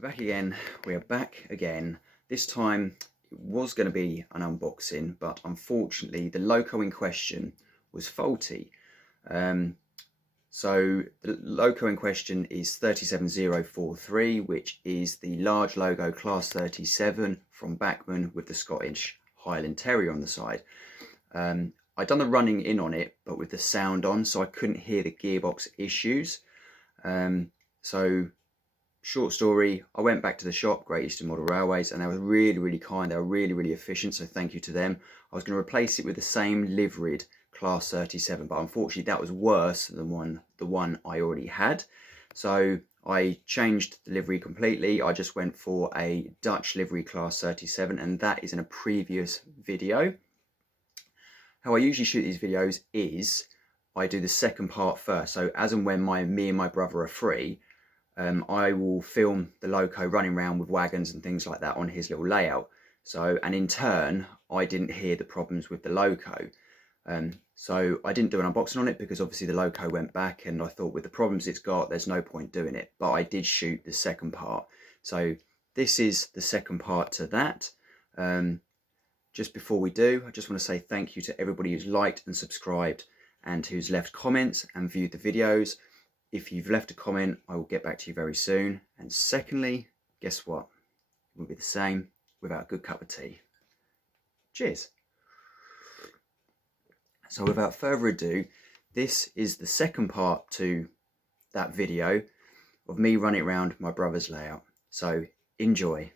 We're back again. We are back again. This time it was going to be an unboxing, but unfortunately the loco in question was faulty. So the loco in question is 37043, which is the large logo class 37 from Bachmann with the Scottish Highland Terrier on the side. I'd done the running in on it, but with the sound on, so I couldn't hear the gearbox issues. So short story, I went back to the shop, Great Eastern Model Railways, and they were really kind. They were really efficient, so thank you to them. I was going to replace it with the same liveried class 37, but unfortunately that was worse than the one I already had. So I changed the livery completely. I just went for a Dutch Livery Class 37, and that is in a previous video. How I usually shoot these videos is I do the second part first. So as and when me and my brother are free, I will film the loco running around with wagons and things like that on his little layout. So, and in turn, I didn't hear the problems with the loco. So I didn't do an unboxing on it because obviously the loco went back, and I thought with the problems it's got, there's no point doing it. But I did shoot the second part. So this is the second part to that. Just before we do, I just want to say thank you to everybody who's liked and subscribed and who's left comments and viewed the videos. If you've left a comment, I will get back to you very soon. And secondly, guess what? It will be the same without a good cup of tea. Cheers. So without further ado, this is the second part to that video of me running around my brother's layout. So enjoy.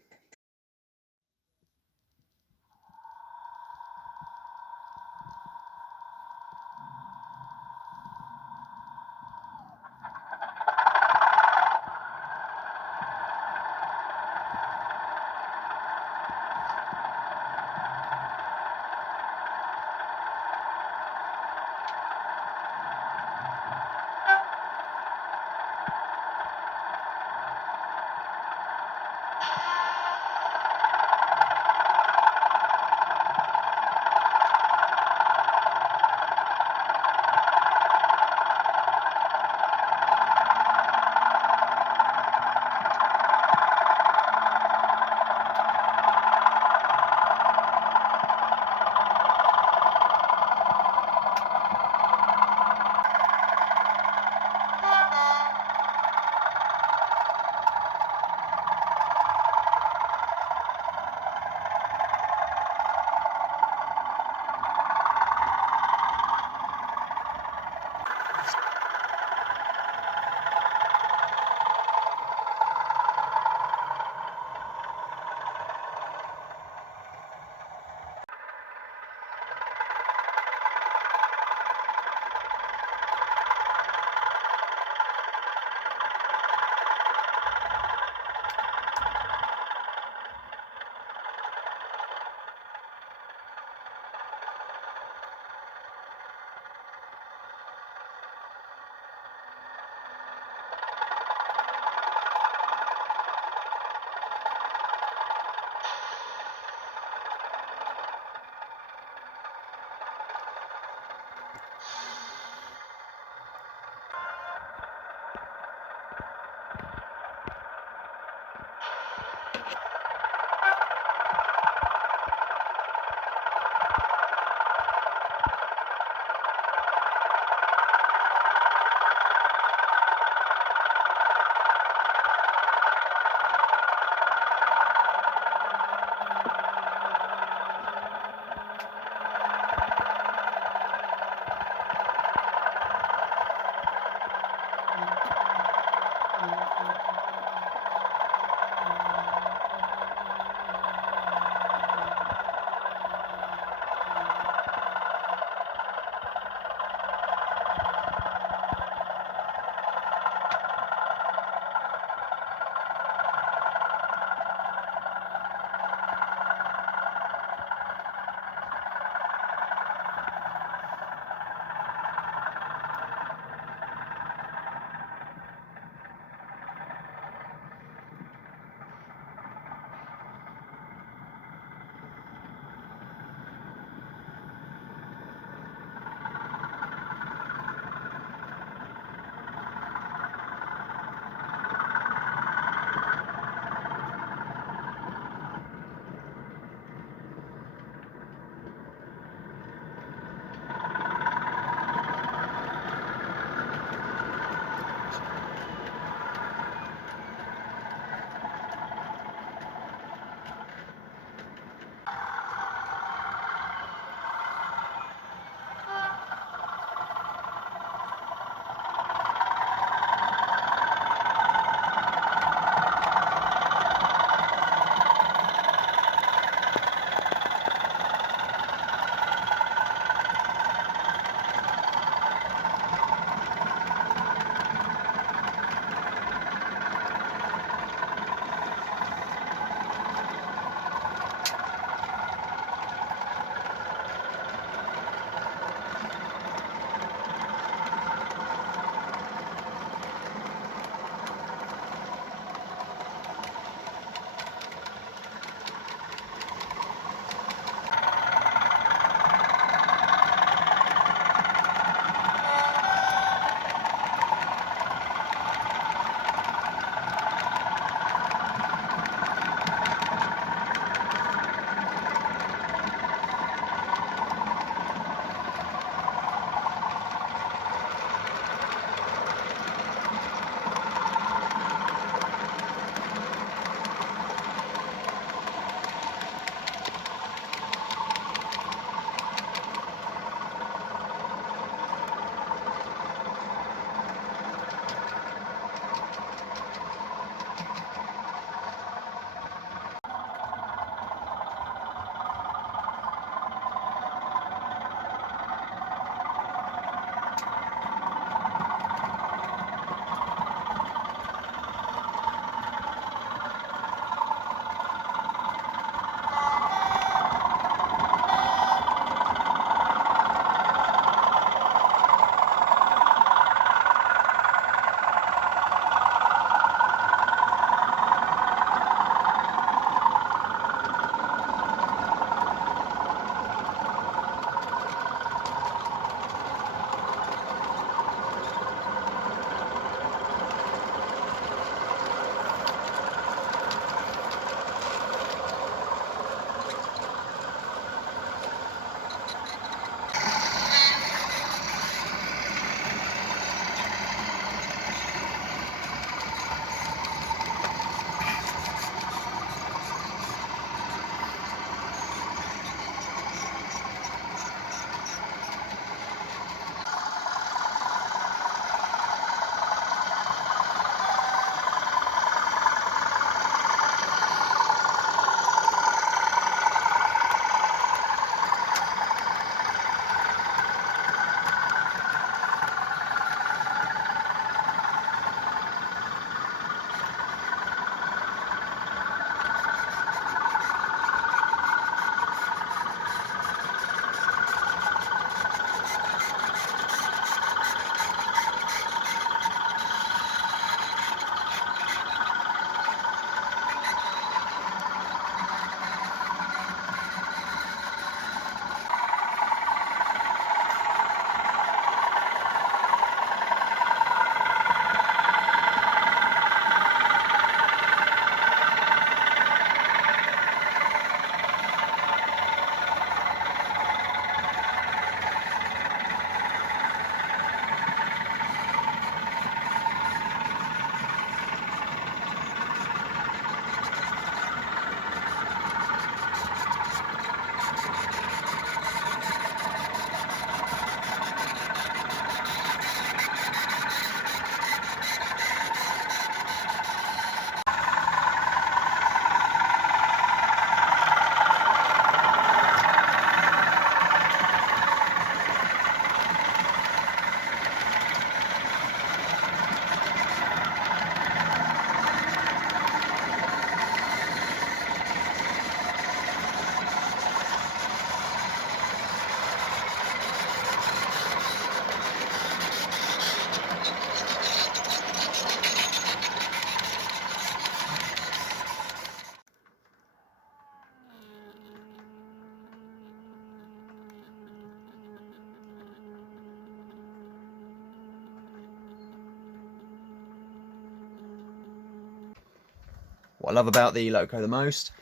What I love about the Loco the most,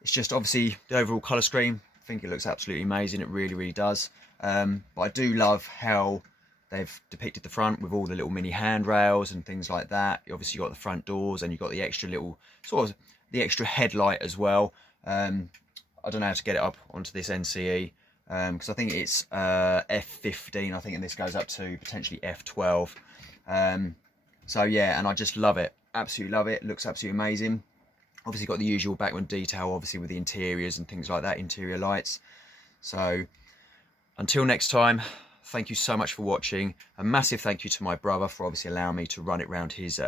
it's just obviously the overall colour scheme. I think it looks absolutely amazing. It really, really does. But I do love how they've depicted the front with all the little mini handrails and things like that. You obviously got the front doors, and you've got the extra little sort of the extra headlight as well. I don't know how to get it up onto this NCE because I think it's F15, I think, and this goes up to potentially F12. So yeah, and I just love it, absolutely love it. Looks absolutely amazing. Obviously got the usual Bachmann detail, obviously with the interiors and things like that, interior lights. So until next time, thank you so much for watching. A massive thank you to my brother for obviously allowing me to run it around his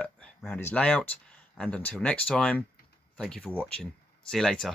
layout. And until next time, thank you for watching. See you later.